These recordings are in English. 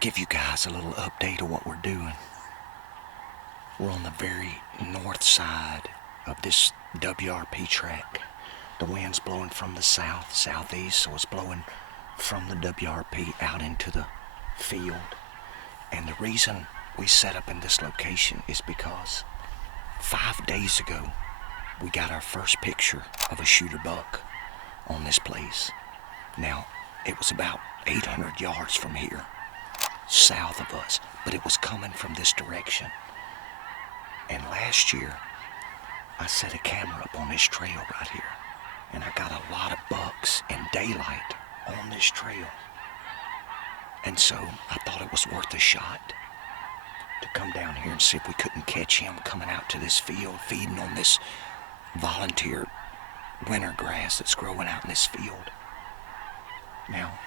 give you guys a little update of what we're doing. We're on the very north side of this WRP track. The wind's blowing from the southeast, so it's blowing from the WRP out into the field. And the reason we set up in this location is because 5 days ago, we got our first picture of a shooter buck on this place. Now, it was about 800 yards from here, south of us, but it was coming from this direction. And last year, I set a camera up on this trail right here, and I got a lot of bucks in daylight on this trail. And so I thought it was worth a shot to come down here and see if we couldn't catch him coming out to this field, feeding on this volunteer winter grass that's growing out in this field. Now,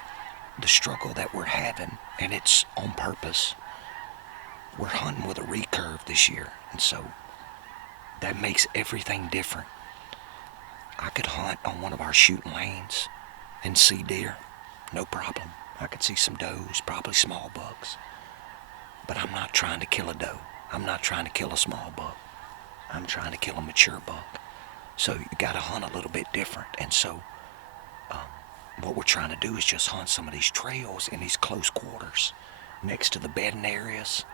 the struggle that we're having, and it's on purpose, we're hunting with a recurve this year, and so that makes everything different. I could hunt on one of our shooting lanes and see deer, no problem. I could see some does, probably small bucks. But I'm not trying to kill a doe. I'm not trying to kill a small buck. I'm trying to kill a mature buck. So you gotta hunt a little bit different. And so what we're trying to do is just hunt some of these trails in these close quarters next to the bedding areas.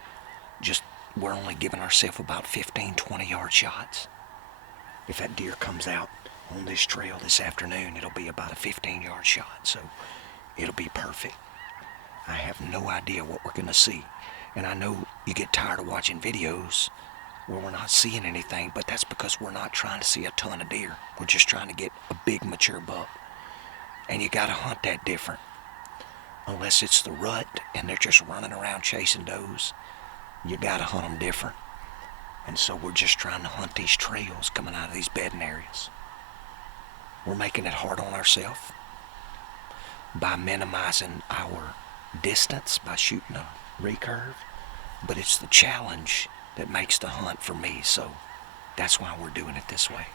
Just, we're only giving ourselves about 15, 20-yard shots. If that deer comes out on this trail this afternoon, it'll be about a 15-yard shot. So it'll be perfect. I have no idea what we're gonna see. And I know you get tired of watching videos where we're not seeing anything, but that's because we're not trying to see a ton of deer. We're just trying to get a big mature buck. And you gotta hunt that different. Unless it's the rut and they're just running around chasing does, you gotta hunt them different. And so we're just trying to hunt these trails coming out of these bedding areas. We're making it hard on ourselves by minimizing our distance by shooting a recurve, but it's the challenge that makes the hunt for me, so that's why we're doing it this way.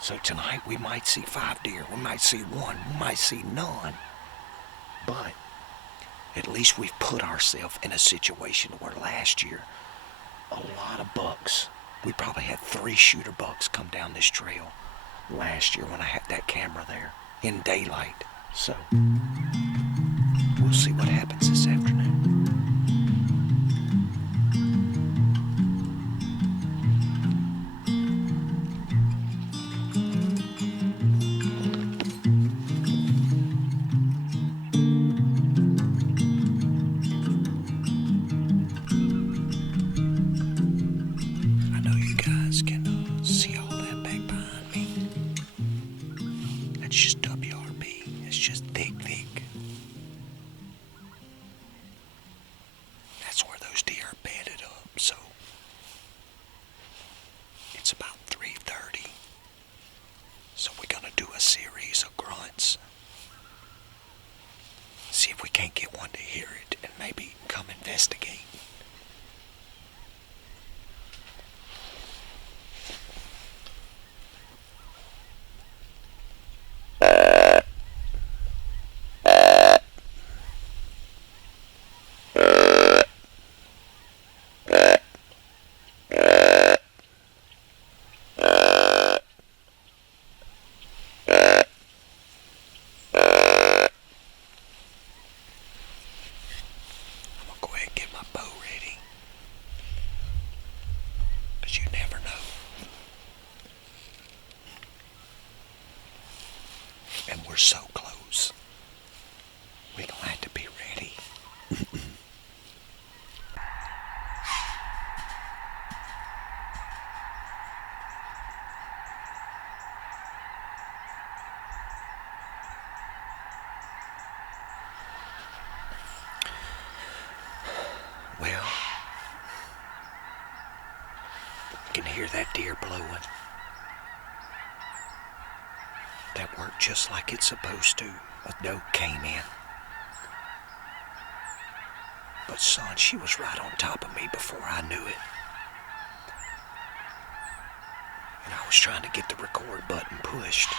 So tonight we might see 5 deer, we might see 1, we might see none, but at least we've put ourselves in a situation where last year a lot of bucks, we probably had 3 shooter bucks come down this trail last year when I had that camera there in daylight. So we'll see what happens this afternoon. I know you guys can see all that back behind me. That's just WRB. It's just thick. That's where those deer are bedded up, so it's about 3:30. So we're gonna do a series of grunts. See if we can't get one to hear it and maybe come investigate. You never know. And we're so close. We're gonna have to be ready. Well, you can hear that deer blowing. That worked just like it's supposed to. A doe came in. But son, she was right on top of me before I knew it. And I was trying to get the record button pushed.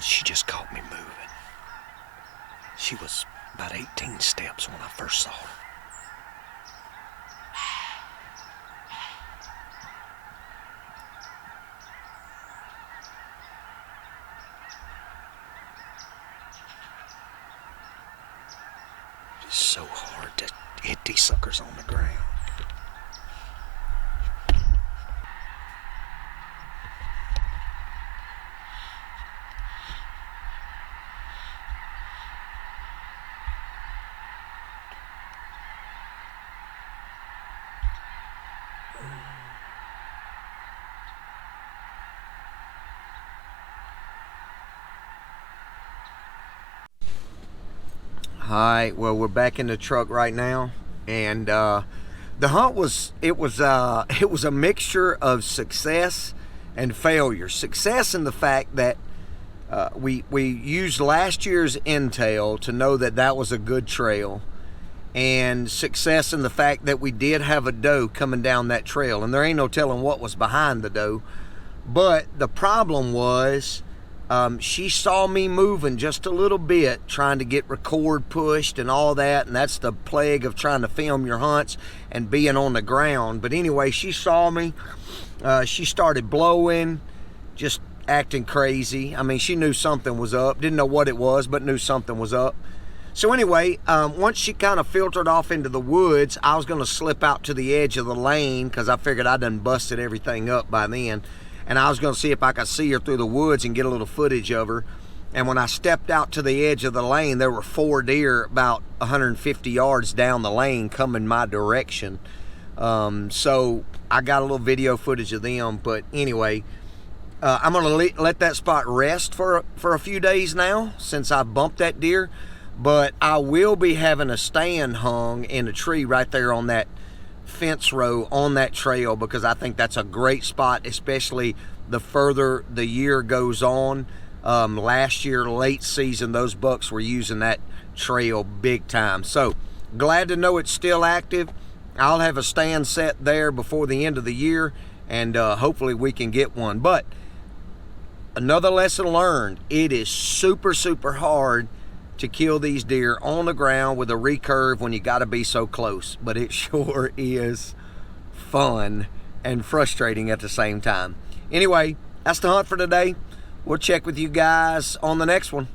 She just caught me moving. She was about 18 steps when I first saw her. It's so hard to hit these suckers on the ground. Alright, well, we're back in the truck right now, and the hunt was a mixture of success and failure. Success in the fact that we used last year's intel to know that that was a good trail, and success in the fact that we did have a doe coming down that trail, and there ain't no telling what was behind the doe. But the problem was, she saw me moving just a little bit, trying to get record pushed and all that, and that's the plague of trying to film your hunts and being on the ground. But anyway, she saw me. She started blowing, just acting crazy. I mean, she knew something was up. Didn't know what it was, but knew something was up. So anyway, once she kind of filtered off into the woods, I was going to slip out to the edge of the lane because I figured I done busted everything up by then. And I was going to see if I could see her through the woods and get a little footage of her. And when I stepped out to the edge of the lane, there were 4 deer about 150 yards down the lane coming my direction. So I got a little video footage of them. But anyway, I'm going to let that spot rest for a few days now since I bumped that deer. But I will be having a stand hung in a tree right there on that fence row on that trail, because I think that's a great spot, especially the further the year goes on. Last year, late season, those bucks were using that trail big time. So glad to know it's still active. I'll have a stand set there before the end of the year, and hopefully we can get one. But another lesson learned, it is super hard to kill these deer on the ground with a recurve when you got to be so close. But it sure is fun and frustrating at the same time. Anyway, that's the hunt for today. We'll check with you guys on the next one.